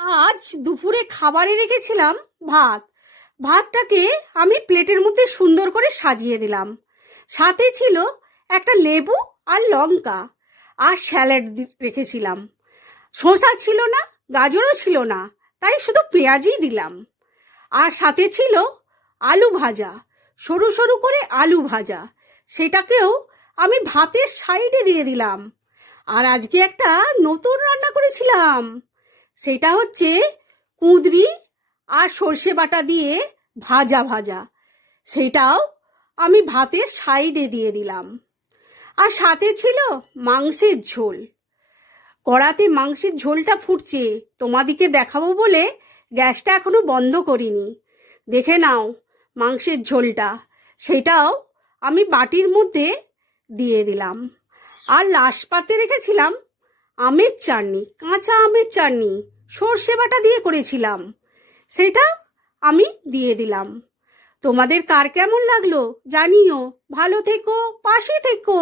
আজ দুপুরে খাবারে রেখেছিলাম ভাত। ভাতটাকে আমি প্লেটের মধ্যে সুন্দর করে সাজিয়ে দিলাম। সাথে ছিল একটা লেবু আর লঙ্কা আর স্যালাড রেখেছিলাম। শসা ছিল না, গাজরও ছিল না, তাই শুধু পেঁয়াজই দিলাম। আর সাথে ছিল আলু ভাজা, সরু সরু করে আলু ভাজা, সেটাকেও আমি ভাতের সাইডে দিয়ে দিলাম। আর আজকে একটা নতুন রান্না করেছিলাম, সেটা হচ্ছে কুঁদরি আর সর্ষে বাটা দিয়ে ভাজা ভাজা, সেটাও আমি ভাতের সাইডে দিয়ে দিলাম। আর সাথে ছিল মাংসের ঝোল। কড়াতে মাংসের ঝোলটা ফুটছে, তোমাদিকে দেখাবো বলে গ্যাসটা এখনো বন্ধ করিনি। দেখে নাও মাংসের ঝোলটা, সেটাও আমি বাটির মধ্যে দিয়ে দিলাম। আর লাস্ট পাতে রেখেছিলাম আমের চাটনি, কাঁচা আমের চাটনি, সর্ষে বাটা দিয়ে করেছিলাম, সেটা আমি দিয়ে দিলাম। তোমাদের কার কেমন লাগলো জানিও। ভালো থেকো, পাশে থেকো।